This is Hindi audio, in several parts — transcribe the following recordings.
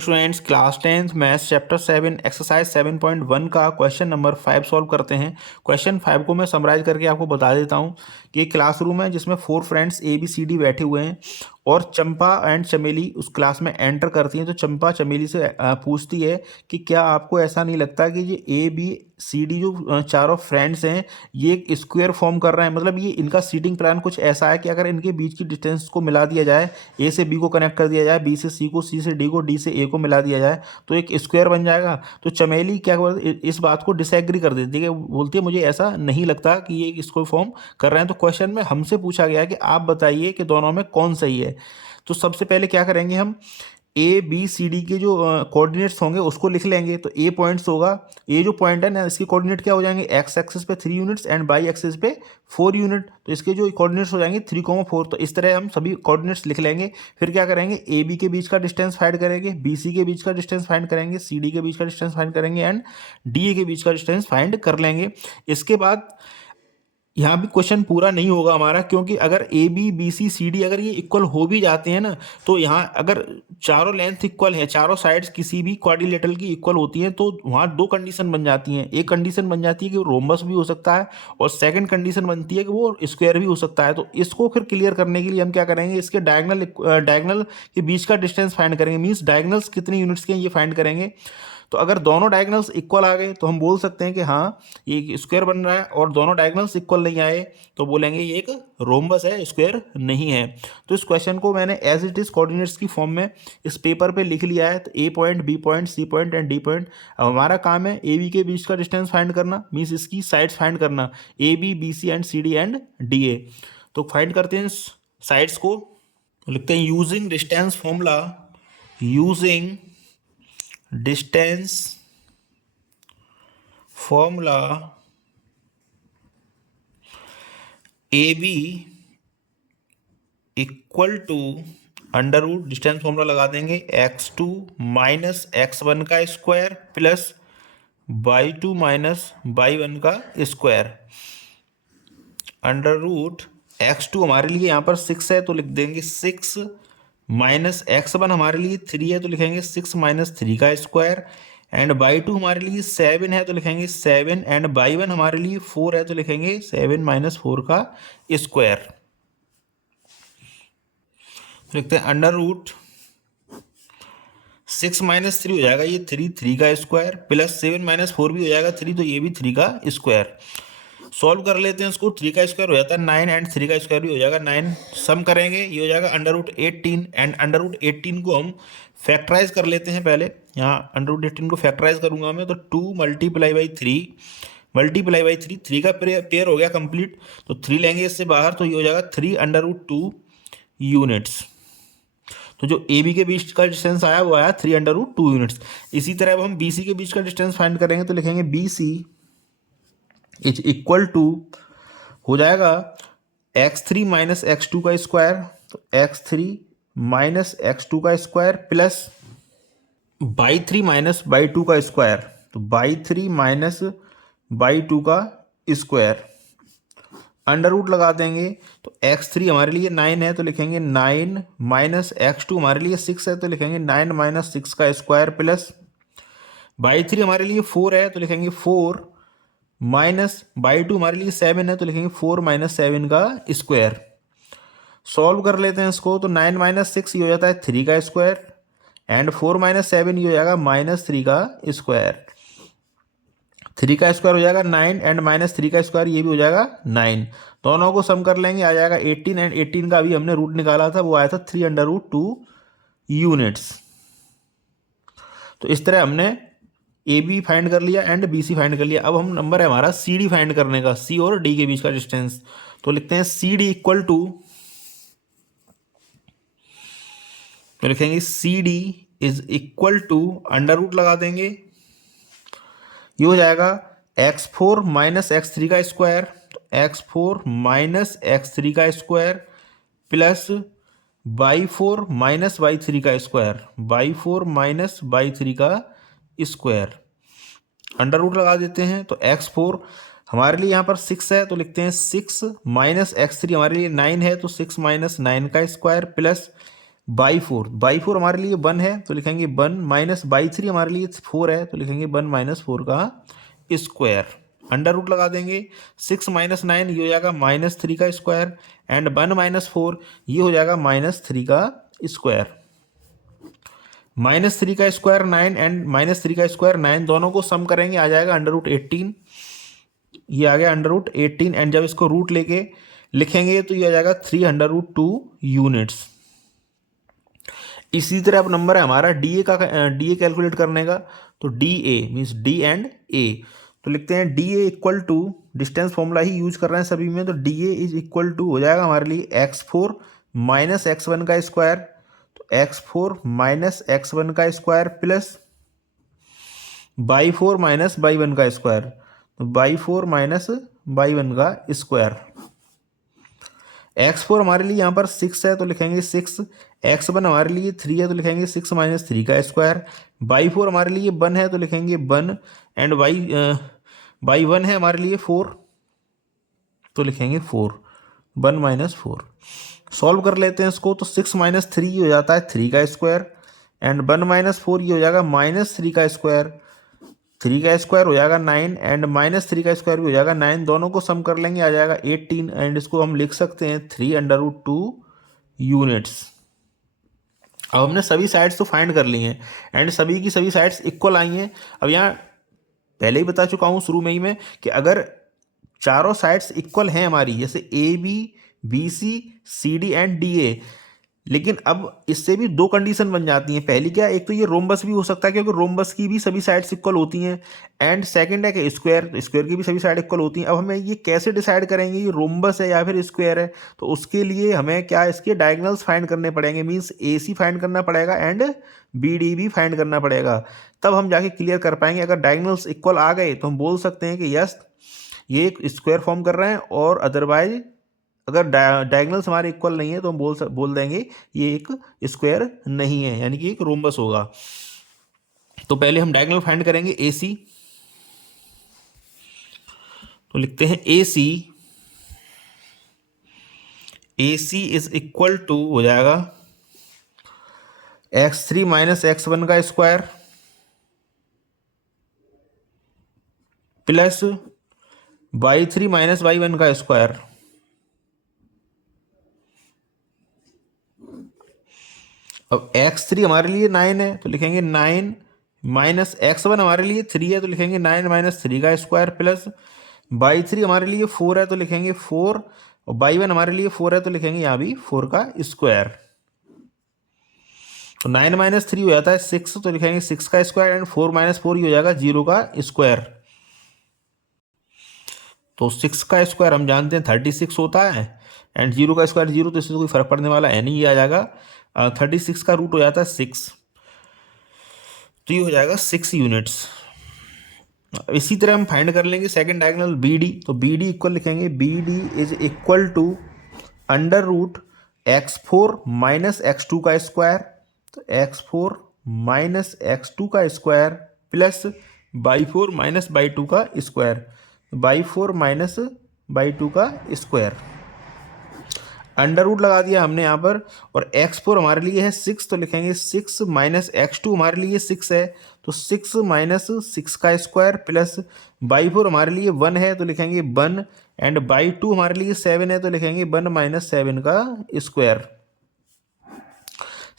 Students class 10th maths chapter 7 exercise 7.1 का क्वेश्चन नंबर 5 सॉल्व करते हैं। क्वेश्चन 5 को मैं समराइज करके आपको बता देता हूं कि एक क्लासरूम है जिसमें 4 friends A B C D बैठे हुए हैं और चंपा एंड चमेली उस क्लास में एंटर करती हैं। तो चंपा चमेली से पूछती है कि क्या आपको ऐसा नहीं लगता कि ये ए बी सी डी जो चारों फ्रेंड्स हैं ये एक स्क्वायर फॉर्म कर रहे हैं, मतलब ये इनका सीटिंग प्लान कुछ ऐसा है कि अगर इनके बीच की डिस्टेंस को मिला दिया जाए, ए से बी को कनेक्ट कर दिया जाए, बी से सी को, सी से डी को, डी से ए को मिला दिया जाए तो एक स्क्वायर बन जाएगा। तो चमेली क्या इस बात को डिसएग्री कर देती है, बोलती है मुझे ऐसा नहीं लगता कि ये एक स्क्वायर फॉर्म कर रहे हैं। तो क्वेश्चन में हमसे पूछा गया है कि आप बताइए कि दोनों में कौन सही है। तो सबसे पहले क्या करेंगे, हम ए बी सी डी के जो कोऑर्डिनेट्स होंगे उसको लिख लेंगे। तो ए पॉइंट्स होगा, ए जो पॉइंट है ना इसके कोऑर्डिनेट क्या हो जाएंगे, एक्स एक्सिस पे 3 यूनिट्स एंड बाई एक्सिस पे 4 यूनिट। तो इसके जो कोऑर्डिनेट्स हो जाएंगे 3,4। तो इस तरह हम सभी कोऑर्डिनेट्स लिख लेंगे। फिर क्या करेंगे, ए बी के बीच का डिस्टेंस फाइंड करेंगे, बी सी के बीच का डिस्टेंस फाइंड करेंगे, सी डी के बीच का डिस्टेंस फाइंड करेंगे एंड डी ए के बीच का डिस्टेंस फाइंड कर लेंगे। इसके बाद यहाँ भी क्वेश्चन पूरा नहीं होगा हमारा, क्योंकि अगर A B B C C D अगर ये इक्वल हो भी जाते हैं ना, तो यहाँ अगर चारों लेंथ इक्वल है, चारों साइड्स किसी भी क्वाड्रिलेटरल की इक्वल होती हैं, तो वहाँ दो कंडीशन बन जाती हैं। एक कंडीशन बन जाती है कि वो रोम्बस भी हो सकता है और सेकंड कंडीशन बनती है कि वो स्क्वायर भी हो सकता है। तो इसको फिर क्लियर करने के लिए हम क्या करेंगे, इसके डायगनल के बीच का डिस्टेंस फाइंड करेंगे। मीन्स डायगनल्स कितने यूनिट्स के हैं ये फाइंड करेंगे। तो अगर दोनों डायगनल्स इक्वल आ गए तो हम बोल सकते हैं कि हाँ ये स्क्वायर बन रहा है, और दोनों डायगनल्स इक्वल नहीं आए तो बोलेंगे ये एक रोम्बस है, स्क्वायर नहीं है। तो इस क्वेश्चन को मैंने एज इट इज कोऑर्डिनेट्स की फॉर्म में इस पेपर पे लिख लिया है। तो A point, B point, C point and D point. अब हमारा काम है ए बी के बीच का डिस्टेंस फाइंड करना, मीन्स इसकी साइड्स फाइंड करना, A B B C and C D and D A. तो फाइंड करते हैं साइड्स को, लिखते हैं using distance formula, using distance formula A B equal to under root, distance formula लगा देंगे, x2 माइनस x1 का square plus y2 minus y1 का स्क्वायर। अंडर रूट x2 हमारे लिए यहाँ पर 6 है तो लिख देंगे 6 माइनस x1 हमारे लिए 3 है तो लिखेंगे 6 माइनस 3 का स्क्वायर एंड y2 हमारे लिए 7 है तो लिखेंगे 7 एंड y1 हमारे लिए 4 है तो लिखेंगे 7 माइनस 4 का स्क्वायर। लिखते हैं अंडर रूट 6 माइनस 3 हो जाएगा ये 3 का स्क्वायर प्लस 7 माइनस 4 भी हो जाएगा 3, तो ये भी 3 का स्क्वायर। सॉल्व कर लेते हैं इसको, 3 का स्क्वायर हो जाता है 9 एंड 3 का स्क्वायर भी हो जाएगा 9। सम करेंगे ये हो जाएगा under root 18 and under root 18 को हम फैक्टराइज कर लेते हैं। पहले यहाँ अंडर रूट 18 को फैक्टराइज करूंगा मैं, तो 2 मल्टीप्लाई बाई 3 3 का पेयर हो गया कंप्लीट। तो 3 लेंगे इससे बाहर तो ये हो जाएगा 3 अंडर रूट 2 यूनिट्स। तो जो ए बी के बीच का डिस्टेंस आया वो आया 3 अंडर रूट 2 यूनिट्स। इसी तरह अब हम बी सी के बीच का डिस्टेंस फाइंड करेंगे तो लिखेंगे B C is equal to हो जाएगा x3 माइनस x2 का स्क्वायर, तो x3 माइनस x2 का square plus y3 minus y2 का स्क्वायर, तो y3 माइनस y2 का स्क्वायर। अंडर रूट लगा देंगे तो x3 हमारे लिए 9 है तो लिखेंगे 9 माइनस x2 हमारे लिए 6 है तो लिखेंगे 9 माइनस 6 का स्क्वायर प्लस y3 हमारे लिए 4 है तो लिखेंगे 4 माइनस y2 हमारे लिए 7 है तो लिखेंगे 4 माइनस 7 का स्क्वायर। सॉल्व कर लेते हैं इसको, तो 9 माइनस 6 ये हो जाता है 3 का स्क्वायर एंड 4 माइनस 7 ये हो जाएगा माइनस 3 का स्क्वायर। 3 का स्क्वायर हो जाएगा 9 एंड माइनस 3 का स्क्वायर ये भी हो जाएगा 9। दोनों को सम कर लेंगे, आ जाएगा 18 एंड 18 का अभी हमने रूट निकाला था वो आया था 3 अंडर रूट 2 यूनिट्स। तो इस तरह हमने ए बी फाइंड कर लिया एंड बी सी फाइंड कर लिया। अब हम नंबर है हमारा सी डी फाइंड करने का, सी और डी के बीच का डिस्टेंस। तो लिखते हैं सी डी इक्वल टू, तो लिखेंगे C D is equal to under root लगा देंगे, ये हो जाएगा x4 माइनस x3 का स्क्वायर, तो x4 माइनस x3 का square plus y4 minus y3 का स्क्वायर, y4 माइनस y3 का स्क्वायर। अंडर रूट लगा देते हैं तो x4 हमारे लिए यहाँ पर 6 है तो लिखते हैं 6 माइनस x3 हमारे लिए 9 है तो 6 माइनस 9 का स्क्वायर प्लस बाई फोर हमारे लिए 1 है तो लिखेंगे 1 माइनस बाई थ्री हमारे लिए 4 है तो लिखेंगे 1 माइनस 4 का स्क्वायर। अंडर रूट लगा देंगे। 6 माइनस 9 ये हो जाएगा -3 का स्क्वायर एंड 1 माइनस 4 ये हो जाएगा -3 का स्क्वायर। -3 का स्क्वायर 9 एंड -3 का स्क्वायर 9 दोनों को सम करेंगे आ जाएगा √18। ये आ गया √18 एंड जब इसको रूट लेके लिखेंगे तो ये आ जाएगा 3√2 यूनिट्स। इसी तरह अब नंबर है हमारा डी ए कैलकुलेट करने का। तो D A means D and A, तो लिखते हैं D A equal to, distance formula ही यूज कर रहे हैं सभी में, तो D A is equal to हो जाएगा हमारे लिए x4 माइनस x1 का स्क्वायर, तो x4 माइनस x1 का square plus by 4 minus by 1 का स्क्वायर, तो बाई 4 माइनस बाई 1 का स्क्वायर। x4 हमारे लिए यहाँ पर 6 है तो लिखेंगे 6, x1 हमारे लिए 3 है तो लिखेंगे 6 माइनस 3 का स्क्वायर, बाई 4 हमारे लिए 1 है तो लिखेंगे 1 एंड बाई 1 है हमारे लिए 4 तो लिखेंगे 4, 1 माइनस 4। सॉल्व कर लेते हैं इसको, तो 6 माइनस 3 हो जाता है 3 का स्क्वायर एंड 1 माइनस 4 ये हो जाएगा -3 का स्क्वायर, 3 का स्क्वायर हो जाएगा 9 एंड -3 का स्क्वायर भी हो जाएगा 9, दोनों को सम कर लेंगे आ जाएगा 18 एंड इसको हम लिख सकते हैं 3√2 यूनिट्स। अब हमने सभी साइड्स तो फाइंड कर ली हैं एंड सभी की सभी साइड्स इक्वल आई हैं। अब यहाँ पहले ही बता चुका हूँ शुरू में ही मैं कि अगर चारों साइड्स इक्वल हैं हमारी, जैसे A B C C D and D A, लेकिन अब इससे भी दो कंडीशन बन जाती हैं। पहली क्या, एक तो ये रोम्बस भी हो सकता है क्योंकि रोम्बस की भी सभी साइड्स इक्वल होती हैं, एंड सेकंड है कि स्क्वायर की भी सभी साइड इक्वल होती हैं। अब हमें ये कैसे डिसाइड करेंगे ये रोम्बस है या फिर स्क्वायर है, तो उसके लिए हमें क्या इसके डायगोनल्स फाइंड करने पड़ेंगे, मीन्स ए सी फाइंड करना पड़ेगा एंड बी डी भी फाइंड करना पड़ेगा, तब हम जाके क्लियर कर पाएंगे। अगर डायगोनल्स इक्वल आ गए तो हम बोल सकते हैं कि यस ये एक स्क्वायर फॉर्म कर रहे हैं, और अदरवाइज अगर डायगोनल्स हमारे इक्वल नहीं है तो हम बोल देंगे ये एक स्क्वायर नहीं है, यानी कि एक रोम्बस होगा। तो पहले हम डायगोनल फाइंड करेंगे ए सी, तो लिखते हैं ए सी इज इक्वल टू हो जाएगा x3 माइनस x1 का square plus y3 minus y1 का स्क्वायर। अब x3 हमारे लिए 9 है तो लिखेंगे 9 माइनस x1 हमारे लिए 3 है तो लिखेंगे 9 माइनस 3 का स्क्वायर प्लस y3 हमारे लिए 4 है तो लिखेंगे 4, और y1 हमारे लिए 4 है तो लिखेंगे यहाँ भी 4 का स्क्वायर। तो 9 माइनस 3 हो जाता है 6 तो लिखेंगे 6 का स्क्वायर एंड 4 माइनस 4 ये हो जाएगा 0 का स्क्वायर। तो 6 का स्क्वायर हम जानते हैं 36 होता है एंड 0 का स्क्वायर 0, तो इससे कोई फर्क पड़ने वाला है नहीं, ये आ जाएगा 36 का रूट हो जाता है 6, तो ये हो जाएगा 6 यूनिट्स। इसी तरह हम फाइंड कर लेंगे सेकंड डायगोनल बी डी, तो बी डी इक्वल लिखेंगे B D is equal to √x4 minus x2 का स्क्वायर, तो x4 माइनस x2 का square plus by 4 minus by 2 का स्क्वायर, बाई 4 माइनस बाई 2 का स्क्वायर। अंडर रूट लगा दिया हमने यहाँ पर, और x4 हमारे लिए है 6 तो लिखेंगे 6 माइनस x2 हमारे लिए 6 है तो 6 माइनस 6 का स्क्वायर प्लस बाई 4 हमारे लिए 1 है तो लिखेंगे 1 एंड बाई 2 हमारे लिए 7 है तो लिखेंगे 1 माइनस 7 का स्क्वायर।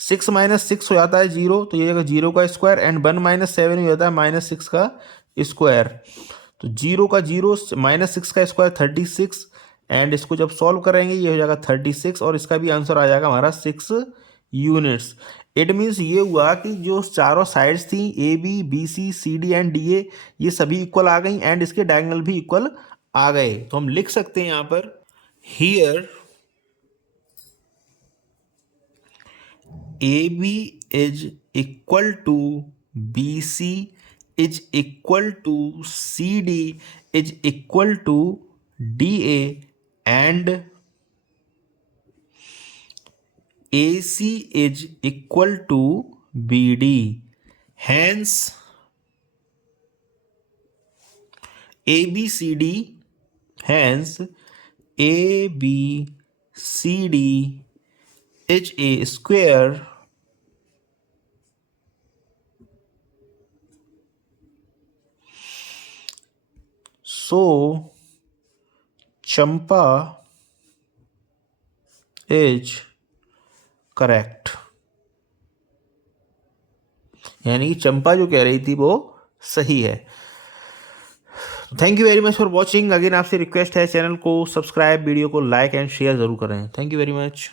6 माइनस 6 हो जाता है 0 तो ये जगह 0 का स्क्वायर एंड 1 माइनस 7 हो जाता है -6 का स्क्वायर। तो 0 का 0 माइनस 6 का स्क्वायर 36 एंड इसको जब सॉल्व करेंगे ये हो जाएगा 36 और इसका भी आंसर आ जाएगा हमारा 6 यूनिट्स। इट मीन्स ये हुआ कि जो चारों साइड्स थी A B C C D and D A ये सभी इक्वल आ गई एंड इसके डायगोनल भी इक्वल आ गए। तो हम लिख सकते हैं यहाँ पर here A B is equal to B C is equal to C D is equal to D A and AC is equal to BD. Hence, ABCD, hence ABCD is a square so Champa is correct. यानी कि चंपा जो कह रही थी वो सही है। Thank you very much for watching. Again आपसे रिक्वेस्ट है, चैनल को सब्सक्राइब, वीडियो को लाइक एंड शेयर जरूर करें। Thank you very much.